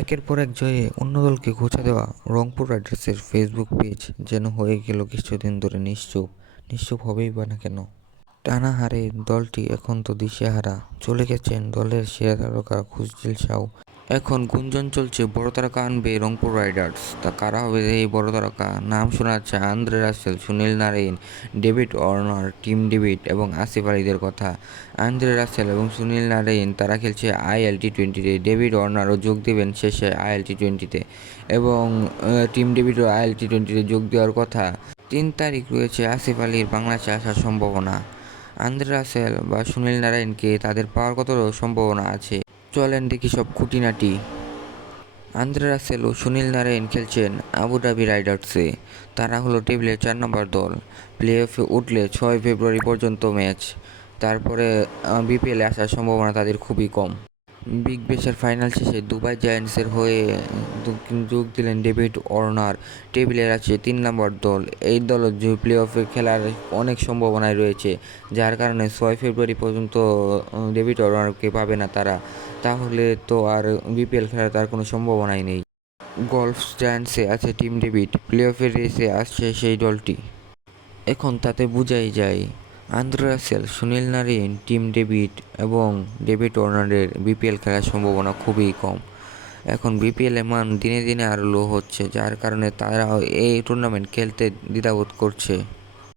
একের পর এক জয়ে অন্য দলকে ঘুচে দেওয়া রংপুর রাইডার্সের ফেসবুক পেজ যেন হয়ে গেল কিছুদিন ধরে নিশ্চুপ হবেই বা না কেন। টানা হারে দলটি এখন তো দিশেহারা। চলে গেছেন দলের সেরা তারকা খুশদিল সাউ। এখন গুঞ্জন চলছে বড় তারকা আনবে রংপুর রাইডার্স। তা কারা হবে এই বড় তারকা? নাম শোনা যাচ্ছে Andre Russell, Sunil Narine, David Warner, Tim David এবং আসিফ আলীদের কথা। আন্দ্রে রাসেল এবং সুনীল নারাইন তারা খেলছে IL T20-তে। ডেভিড ওয়ার্নারও যোগ দেবেন শেষে IL T20-তে এবং টিম ডেভিডও IL T20-তে যোগ দেওয়ার কথা। 3 তারিখ রয়েছে আসিফ আলীর বাংলাদেশে আসার সম্ভাবনা। আন্দ্রে রাসেল বা সুনীল নারাইনকে তাদের পাওয়ার কত সম্ভাবনা আছে, চলেন দেখি সব খুঁটিনাটি। আন্দ্রে রাসেল ও সুনীল নারাইন খেলছেন আবুধাবি রাইডার্সে। তারা হলো টেবিলের 4 নম্বর দল। প্লে অফে উঠলে 6 ফেব্রুয়ারি পর্যন্ত ম্যাচ। তারপরে BPL-এ আসার সম্ভাবনা তাদের খুবই কম। বিগ ব্যাশের ফাইনাল শেষে দুবাই জায়ান্টসের হয়ে যোগ দিলেন ডেভিড ওয়ার্নার। টেবিলের আছে 3 নম্বর দল। এই দলও প্লে অফে খেলার অনেক সম্ভাবনায় রয়েছে, যার কারণে 6 ফেব্রুয়ারি পর্যন্ত ডেভিড ওয়ার্নারকে পাবে না তারা। তাহলে তো আর BPL খেলার তার কোনো সম্ভাবনাই নেই। গলফ জায়ান্টসে আছে টিম ডেভিড। প্লে অফের রেসে আসছে সেই দলটি। এখন তাতে বোঝাই যায় Andre Russell, Sunil Narine, Tim David এবং ডেভিড ওয়ার্নারের BPL খেলার সম্ভাবনা খুবই কম। এখন BPL-এর মান দিনে দিনে আরও লো হচ্ছে, যার কারণে তারা এই টুর্নামেন্ট খেলতে দ্বিধাবোধ করছে।